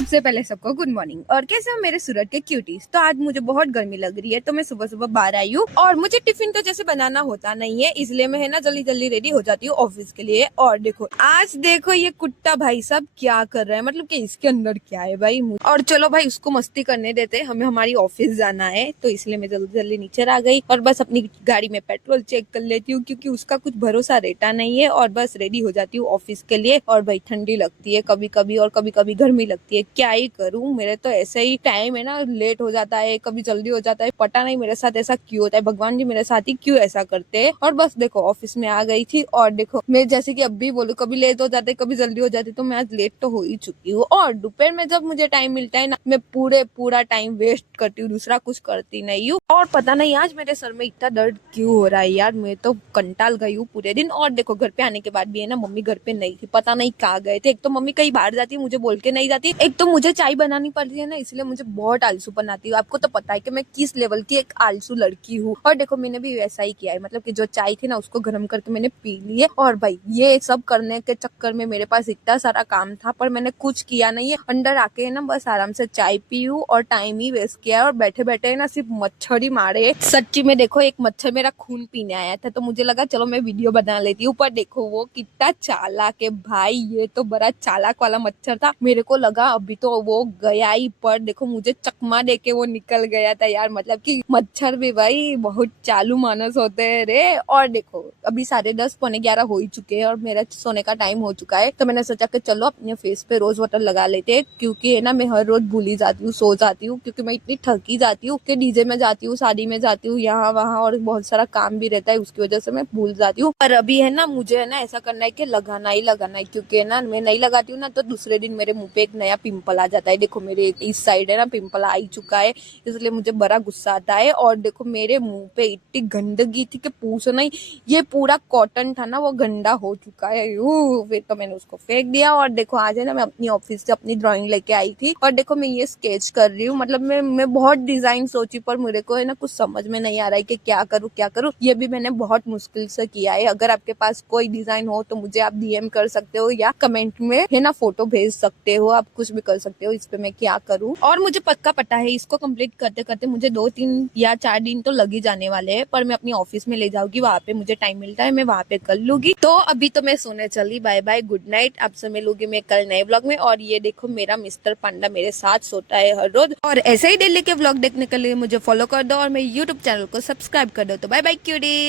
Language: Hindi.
सबसे पहले सबको गुड मॉर्निंग। और कैसे हो मेरे सूरत के क्यूटीज। तो आज मुझे बहुत गर्मी लग रही है, तो मैं सुबह सुबह बाहर आई हूँ और मुझे टिफिन तो जैसे बनाना होता नहीं है, इसलिए मैं है ना जल्दी जल्दी रेडी हो जाती हूँ ऑफिस के लिए। और देखो आज देखो ये कुत्ता भाई साहब क्या कर रहा है, मतलब कि इसके अंदर क्या है भाई। और चलो भाई उसको मस्ती करने देते, हमें हमारी ऑफिस जाना है, तो इसलिए मैं जल्दी जल्दी नीचे आ गई और बस अपनी गाड़ी में पेट्रोल चेक कर लेती हूँ, क्योंकि उसका कुछ भरोसा रहता नहीं है। और बस रेडी हो जाती हूँ ऑफिस के लिए। और भाई ठंडी लगती है कभी कभी और कभी कभी गर्मी लगती है, क्या ही करूं। मेरे तो ऐसे ही टाइम है ना, लेट हो जाता है, कभी जल्दी हो जाता है, पता नहीं मेरे साथ ऐसा क्यों होता है, भगवान जी मेरे साथ ही क्यों ऐसा करते हैं। और बस देखो ऑफिस में आ गई थी और देखो मैं जैसे कि अब भी बोलूं, कभी लेट हो जाते कभी जल्दी हो जाती, तो मैं आज लेट तो हो ही चुकी हूँ। और दोपहर में जब मुझे टाइम मिलता है ना, मैं पूरा टाइम वेस्ट करती हूँ, दूसरा कुछ करती नहीं हूँ। और पता नहीं आज मेरे सर में इतना दर्द क्यों हो रहा है यार, मैं तो कंटाल गई हूँ पूरे दिन। और देखो घर पे आने के बाद भी है ना, मम्मी घर पे नहीं थी, पता नहीं कहाँ गए थे। एक तो मम्मी कहीं बाहर जाती है मुझे बोल के नहीं जाती, एक तो मुझे चाय बनानी पड़ती है ना, इसलिए मुझे बहुत आलसूपन आती है। आपको तो पता है कि मैं किस लेवल की एक आलसू लड़की हूँ। और देखो मैंने भी वैसा ही किया है, मतलब कि जो चाय थी ना उसको गर्म करके मैंने पी ली है। और भाई ये सब करने के चक्कर में मेरे पास इतना सारा काम था, पर मैंने कुछ किया नहीं है। अंदर आके ना बस आराम से चाय पी हूँ और टाइम ही वेस्ट किया। और बैठे बैठे ना सिर्फ मच्छर ही मारे। सच्ची में देखो एक मच्छर मेरा खून पीने आया था, तो मुझे लगा चलो मैं वीडियो बना लेती हूँ। पर देखो वो कितना चालाक है भाई, ये तो बड़ा चालाक वाला मच्छर था। मेरे को लगा अभी तो वो गया ही, पर देखो मुझे चकमा दे के वो निकल गया था यार। मतलब कि मच्छर भी भाई बहुत चालू मानस होते हैं रे। और देखो अभी 10:30 पौने 11 हो ही चुके हैं और मेरा सोने का टाइम हो चुका है, तो मैंने सोचा कि चलो अपने फेस पे रोज वाटर लगा लेते हैं, क्योंकि है ना मैं हर रोज भूल ही जाती हूँ, सो जाती हूँ, क्योंकि मैं इतनी थकी जाती हूँ कि डीजे में जाती हूँ, शादी में जाती हूँ, यहाँ वहाँ, और बहुत सारा काम भी रहता है, उसकी वजह से मैं भूल जाती हूँ। पर अभी है ना मुझे है ना ऐसा करना है कि लगाना ही लगाना है, क्योंकि है ना मैं नहीं लगाती हूँ ना तो दूसरे दिन मेरे मुंह पे एक नया पिंपल आ जाता है। देखो मेरे इस साइड है ना पिंपल आ ही चुका है, इसलिए मुझे बड़ा गुस्सा आता है। और देखो मेरे मुंह पे इतनी गंदगी थी कि पूछो नहीं, ये पूरा कॉटन था ना वो गंदा हो चुका है। फिर तो मैंने उसको फेंक दिया। और देखो आज है ना मैं अपनी ऑफिस से अपनी ड्राइंग लेके आई थी और देखो मैं ये स्केच कर रही हूँ। मतलब मैं बहुत डिजाइन सोची, पर मेरे को है ना कुछ समझ में नहीं आ रहा है कि क्या करूँ। ये भी मैंने बहुत मुश्किल से किया है। अगर आपके पास कोई डिजाइन हो तो मुझे आप डीएम कर सकते हो या कमेंट में है ना फोटो भेज सकते हो, आप कुछ भी कर सकते हो। इस पे मैं क्या करूँ। और मुझे पक्का पता है इसको कंप्लीट करते करते मुझे 2-3 या 4 दिन तो लग ही जाने वाले हैं, पर मैं अपनी ऑफिस में ले जाऊंगी, वहाँ पे मुझे टाइम मिलता है मैं वहाँ पे कर लूंगी। तो अभी तो मैं सोने चली, बाय बाय गुड नाइट। आपसे मिलूंगी मैं कल नए व्लॉग में। और ये देखो मेरा मिस्टर पांडा मेरे साथ सोता है हर रोज। और ऐसे ही डेली के व्लॉग देखने के लिए मुझे फॉलो कर दो और मेरे यूट्यूब चैनल को सब्सक्राइब कर दो। तो बाय बाय क्यूटीज।